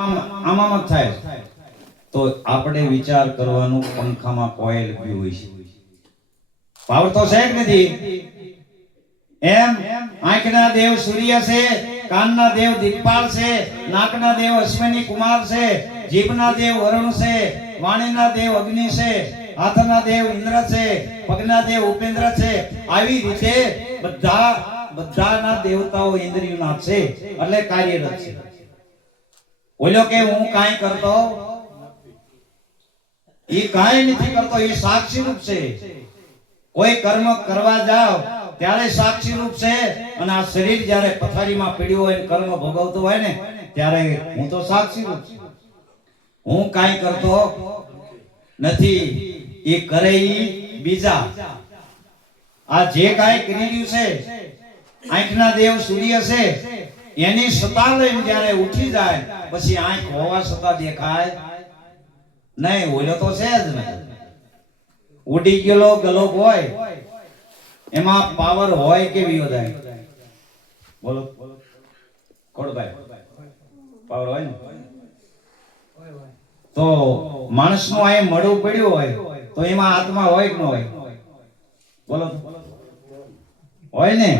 આમાં થાય તો આપણે વિચાર કરવાનું પંખામાં કોઈલ ગયું હોય છે પાવર તો છે કે નથી એમ આંખના દેવ સૂર્ય છે કાનના દેવ દિક્પાલ છે નાકના દેવ અશ્વિની કુમાર છે જીભના દેવ વરુણ છે વાણીના દેવ અગ્નિ છે હાથના દેવ ઇન્દ્ર છે પગના દેવ ઉપેન્દ્ર છે આવી રીતે બધાના દેવતાઓ ઇન્દ્રિયોના છે એટલે કાર્યરત છે બોલ્યો કે હું કાઈ કરતો એ કાઈ નથી કરતો એ સાક્ષી રૂપ છે કોઈ કર્મ કરવા જાવ ત્યારે સાક્ષી રૂપ છે અને આ શરીર જ્યારે પથારીમાં પડ્યું હોય કર્મ ભોગવતું હોય ને ત્યારે હું તો સાક્ષી રૂપ છું હું કાઈ કરતો નથી એ કરે ઈ બીજા આ જે કાઈ કરી રહ્યું છે આંખના દેવ સૂર્ય છે એની સત્તા લઈને જ્યારે ઉઠી જાય પછી આંખ હોવા છતાં દેખાય નહીં ઓલો તો છે જ ને ઉડી ગયેલો ગલોપ હોય એમાં પાવર હોય કે વિયોદાય બોલો કોડભાઈ પાવર હોય ને તો માણસનું આ મળવું પડ્યું હોય તો એમાં આત્મા હોય કે ન હોય બોલો હોય ને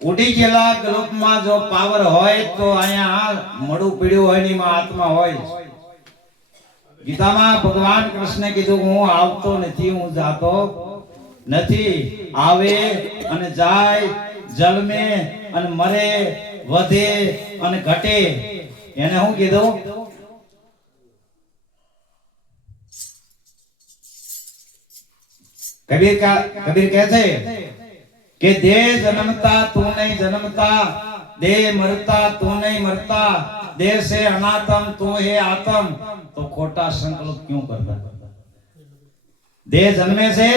ઉડી ગયેલા ગલોપમાં જો પાવર હોય તો અહીંયા મળું પીડ્યું હોય ને એમાં આત્મા હોય ગીતામાં ભગવાન કૃષ્ણે કીધું હું આવતો નથી હું જાતો નથી આવે અને જાય જન્મે અને મરે વધે અને ઘટે એને હું કીધું કબીર કહે છે કે દેહ જન્મતા તું નહીં જન્મતા देह मरता तू नहीं मरता देह से अनातम तू है आत्म तो खोटा संकल्प क्यों करता देह जन्मे से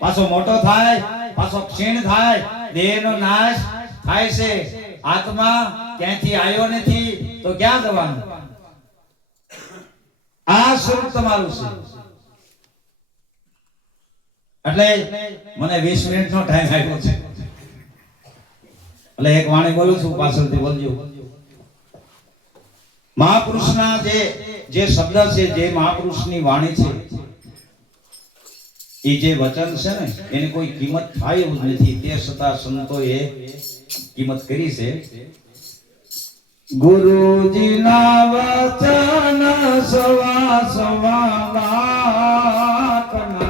पाछो मोटो थाय पाछो क्षीण थाय देह नो नाश थाय से आत्मा क्यांथी आयो નથી तो क्या जवान आ स्वरूप તમારું છે એટલે મને 20 મિનિટ નો ટાઈમ આપ્યો છે એટલે એક વાણી બોલું છું પાછળથી બોલજો મહાપુરુષના જે શબ્દ છે જે મહાપુરુષની વાણી છે એ જે વચન છે ને એની કોઈ કિંમત થાય એવું નથી તે છતાં સંતોએ કિંમત કરી છે ગુરુજીના વચન સવા સવા લાખના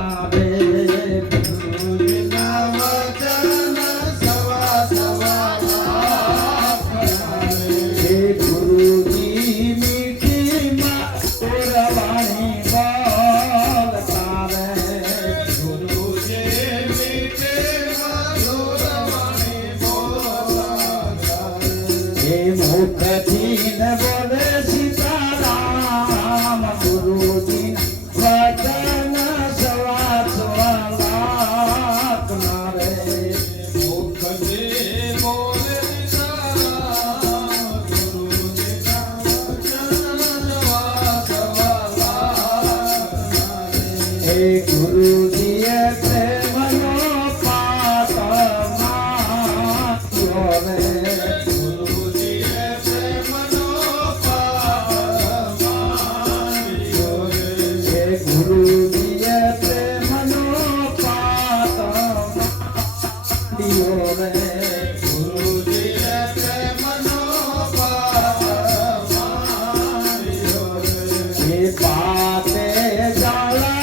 बाते जाला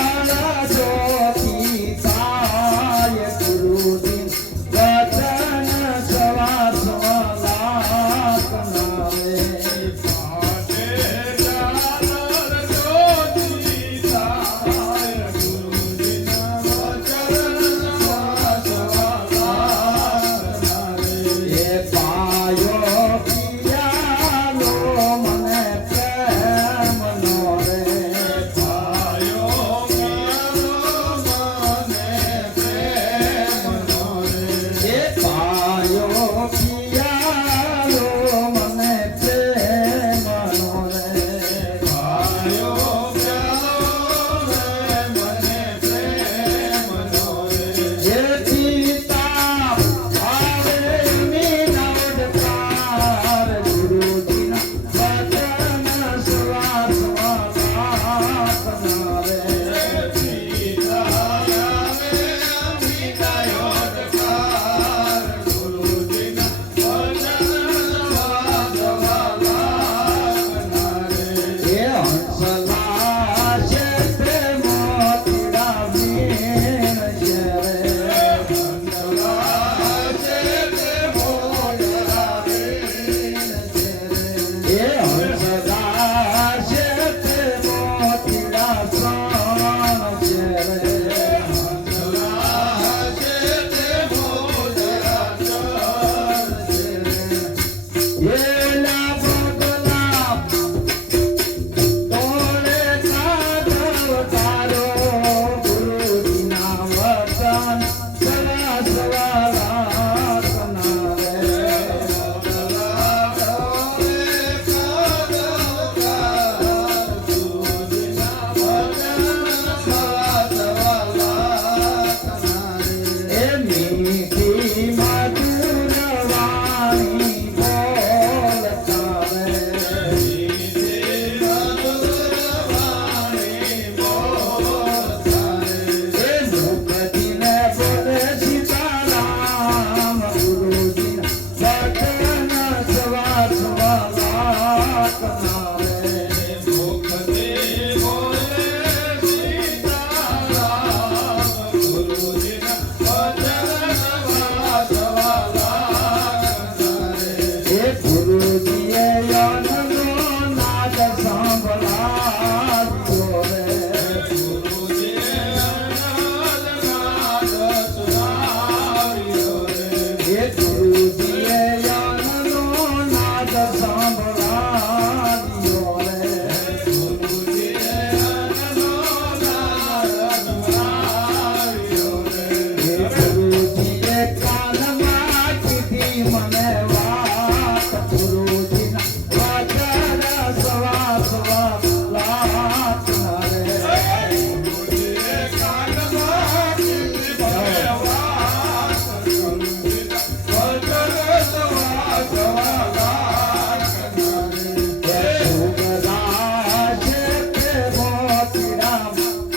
ज्योति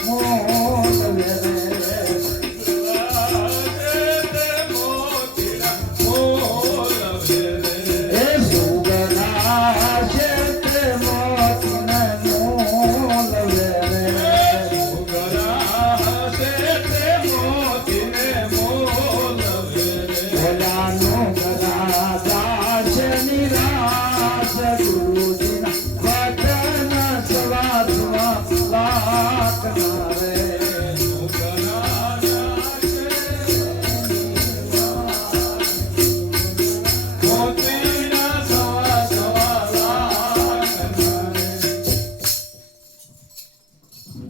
મોલવે રે. એ સુગરા છે તે મોતીને મોલવે રે. ઓલાનો ગરાજા છે નિરાશ ગુરુજીના વચન સવા સવા લાખના રે.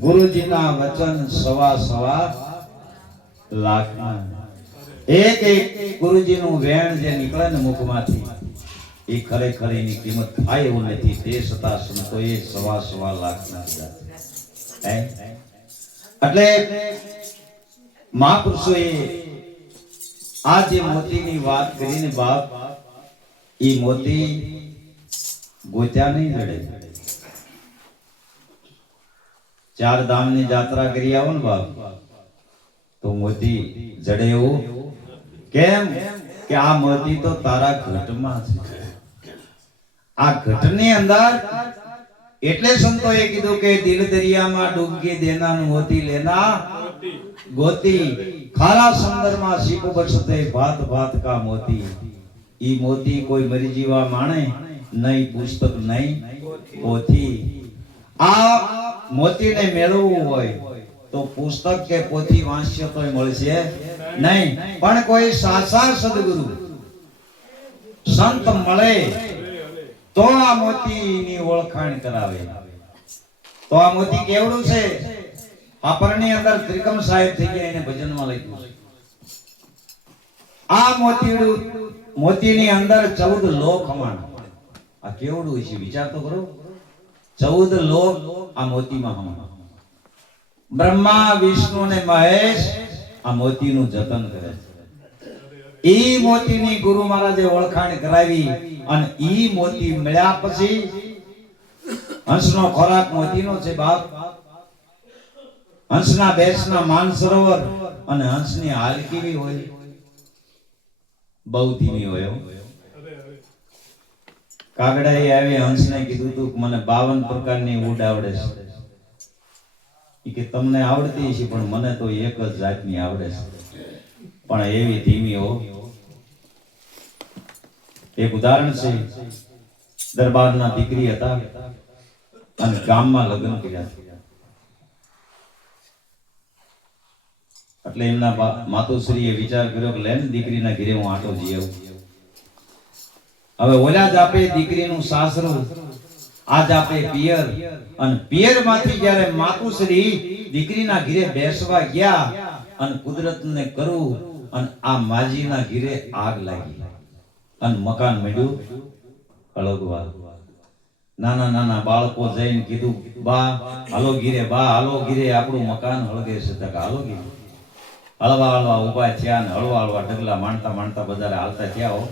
ગુરુજીના વચન સવા સવા લાખના. એક એક ગુરુજીનું વેણ જે નીકળે ને મુખમાંથી એ ખરેખર એની કિંમત થાય એવું નથી. તે છતાં સંતોએ સવા સવા લાખના દીધા. એટલે મહાપુરુષોએ આ જે મોતીની વાત કરીને બાપ, એ મોતી ગોત્યા નહીં જડે. ચાર ધામની યાત્રા કરી આવો ને બાપ તો મોતી જડે એવું કેમ કે આ મોતી તો તારા ઘટમાં છે. આ ઘટની અંદર એટલે સંતોએ કીધું કે દિલ દરિયામાં ડૂબકી દેના મોતી લેના ગોતી, ખારા સમંદરમાં સીપ બસતે ભાત ભાત કા મોતી. ઈ મોતી કોઈ મરી જીવા માણે નહીં પુસ્તક નહીં પોથી. આ મોતીને મેળવવું હોય તો પુસ્તક કે પોથી વાંચ્ય તોય મળશે નહીં, પણ કોઈ સાચા સદગુરુ સંત મળે તો આ મોતીની ઓળખાણ કરાવે. તો આ મોતી કેવડું છે? આપરની અંદર ત્રિકમ સાહેબ થઈ ગયા, એને ભજનમાં લખ્યું છે. આ મોતીની અંદર 14 લોક હમાણ. આ કેવડું છે વિચાર તો કરો. 14 લોક આ મોતીમાં હમાણ. બ્રહ્મા વિષ્ણુ અને મહેશ આ મોતીનું જતન કરે છે. ઈ મોતીની ગુરુ મહારાજે ઓળખાણ કરાવી અને ઈ મોતી મળ્યા પછી હંસનો ખોરાક મોતીનો છે બાપ. હંસના બેસના માનસરોવર અને હંસની હાલ કેવી હોય? બહુ ધીમી હોય. કાગડાએ આવી હંસને કીધું તું મને 52 પ્રકારની ઉડ આવડે છે. કે તમને આવડતી છે પણ મને તો એક જ જાતની આવડે છે, પણ એવી ધીમી હો. એક ઉદાહરણ છે. દરબારના દીકરી હતા અને ગામમાં લગ્ન કર્યા. એટલે એમના માતુશ્રીએ વિચાર કર્યો કે લેન દીકરીના ઘરે હું આટો જઈ આવું. હવે ઓલા જ આપે દીકરીનું સાસરું, આજ આપે પિયર. અને પિયરમાંથી જ્યારે માતુશ્રી દીકરીના ઘરે બેસવા ગયા અને કુદરતને કરું અને આ માજીના ઘરે આગ લાગી અને મકાન મળ્યું હળગવા. નાના નાના બાળકો જઈને કીધું બા હાલો ઘીરે, બા હાલો ઘીરે, આપણું મકાન હળગે છે. તક હાલો ઘીરે. હળવા હળવા ઉભા થયા ને હળવા હળવા ઢગલા માંડતા માંડતા બજારે હાલતા થયા હો.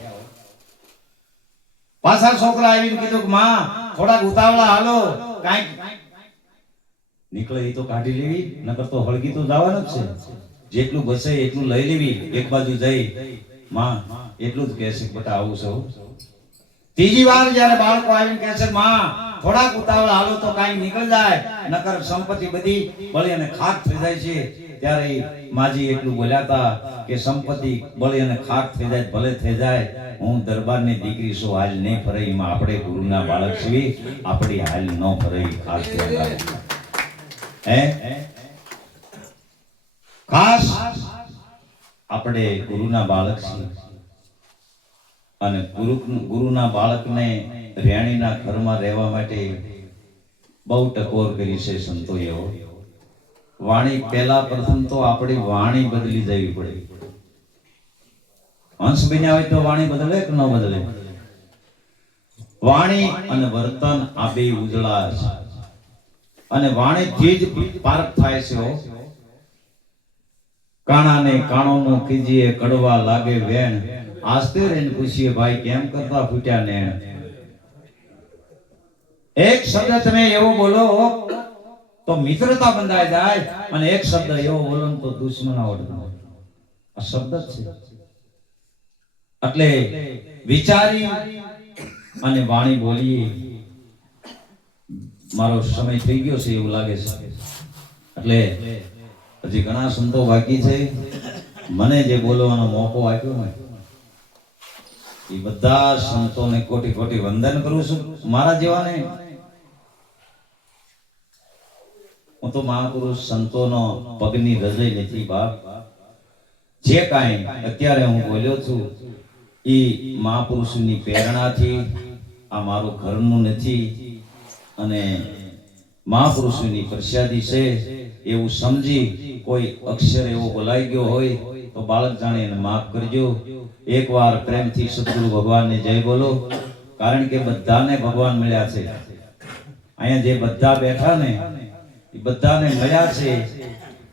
પાછા છોકરા આવીને કીધું કે માં થોડાક ઉતાવળા હાલો, કાંઈક નીકળે એ તો કાઢી લેવી, નકર તો હળગી તો જવાનું જ છે. જેટલું બસે એટલું લઈ લેવી. એક બાજુ જઈ માં એટલું જ કહેશે બેટા આવું છે. ત્રીજી વાર જ્યારે બાળકો આવીને કહેશે માં થોડાક ઉતાવળા હાલો તો કાંઈક નીકળી જાય, નકર સંપત્તિ બધી બળી અને ખાક થઈ જાય છે. ત્યારે માજી એટલું બોલ્યા હતા કે સંપત્તિ બળી અને ખાક થઈ જાય ભલે થઈ જાય, હું દરબારની દીકરી છું, હાલ નહીં ફરે. એમાં આપણે ગુરુના બાળક છીએ, આપણી હાલ ન ફરે. ખાસ ખાસ આપણે ગુરુના બાળક છીએ અને ગુરુના બાળકને રેણીના ઘરમાં રહેવા માટે બહુ ટકોર કરી છે સંતોએ. વાણી પહેલા પ્રથમ તો આપણી વાણી બદલી જવી પડે. હંસ બન્યા હોય તો વાણી બદલે કે ન બદલે? વાણી અને વર્તન આ બે ઉજળા છે અને વાણીથી જ પારખ થાય છે. કાણાને કાણોનું કીજીએ કડવા લાગે વેણ, આસ્તે રહીને પૂછીએ ભાઈ કેમ કરતા ફૂટ્યા નેણ. એક શબ્દ તમે એવો બોલો તો મિત્રતા બંધાઈ જાય અને એક શબ્દ એવો બોલો ને તો દુશ્મનાવટ ન હોય. આ શબ્દ જ છે. એટલે વિચારી અને વાણી બોલીએ. મારો સમય થઈ ગયો છે એવું લાગે છે. એટલે હજી ઘણા સંતો બાકી છે. મને જે બોલવાનો મોકો આપ્યો ને એ બધા સંતોને કોટી કોટી વંદન કરું છું. મારા જેવાને હું તો મહાપુરુષ સંતોનો પગની રજઈ નથી બાપ. જે કાંઈ અત્યારે હું બોલ્યો છું એ મહાપુરુષની પ્રેરણાથી, આ મારું ઘરનું નથી અને મહાપુરુષની પ્રસાદી છે એવું સમજી કોઈ અક્ષર એવો બોલાઈ ગયો હોય તો બાળક જાણે એને માફ કરજો. એકવાર પ્રેમથી સદગુરુ ભગવાનને જય બોલો. કારણ કે બધાને ભગવાન મળ્યા છે. અહીંયા જે બધા બેઠા ને એ બધાને મળ્યા છે.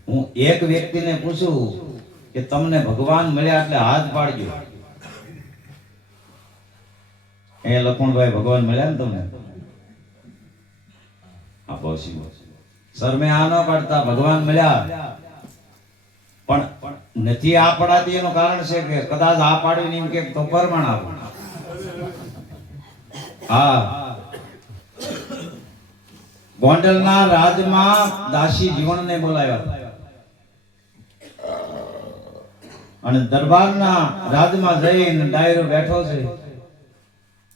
હું એક વ્યક્તિને પૂછું કે તમને ભગવાન મળ્યા એટલે હાથ પાડજો. એ લખણભાઈ ભગવાન મળ્યા ને તમને? હા બહુ સર મેં આ ન પાડતા ભગવાન મળ્યા પણ નથી આ પડાતી એનું કારણ છે કે કદાચ આ પાડવી એમ કે તો પરમાણ આપો. હા, ગોંડલના રાજમાં દાસી જીવણને બોલાવ્યા અને દરબારના રાજમાં જઈને ડાયરો બેઠો છે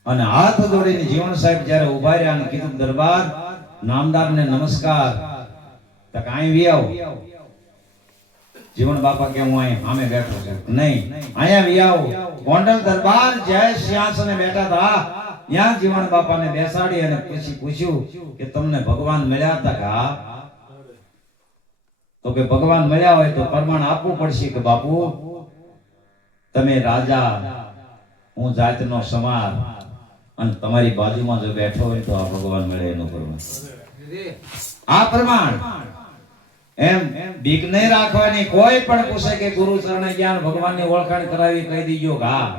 અને હાથ જોડીને જીવણ સાહેબ જ્યારે ઉભા રહ્યા અને કીધું દરબાર નામદારને નમસ્કાર. તો કાંઈ વી આવો. જીવણ બાપા કે હું અહીંયા સામે બેઠો છું. નહીં, અહીંયા વી આવો. ગોંડલ દરબાર જય સિંહાસને બેઠા હતા ત્યાં જીવણ બાપાને બેસાડી અને પછી પૂછ્યું કે તમને ભગવાન મળ્યા હતા કે હા? તો કે ભગવાન મળ્યા હોય તો પ્રમાણ આપવું પડશે કે બાપુ તમે રાજા, હું જાતનો સમાર અને તમારી બાજુમાં જો બેઠો હોય તો આ ભગવાન મળે એનું પ્રમાણ. આ પ્રમાણ એમ બીક નહીં રાખવાની. કોઈ પણ પૂછે કે ગુરુ ચરણે જ્ઞાન ભગવાનની ઓળખાણ કરાવી કહી દીજો કે હા,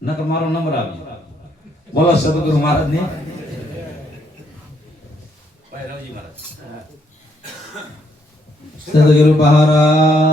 નકર મારો નંબર આપજો. બોલો સદગુરુ મહારાજ ની. સદગુરુ મહારાજ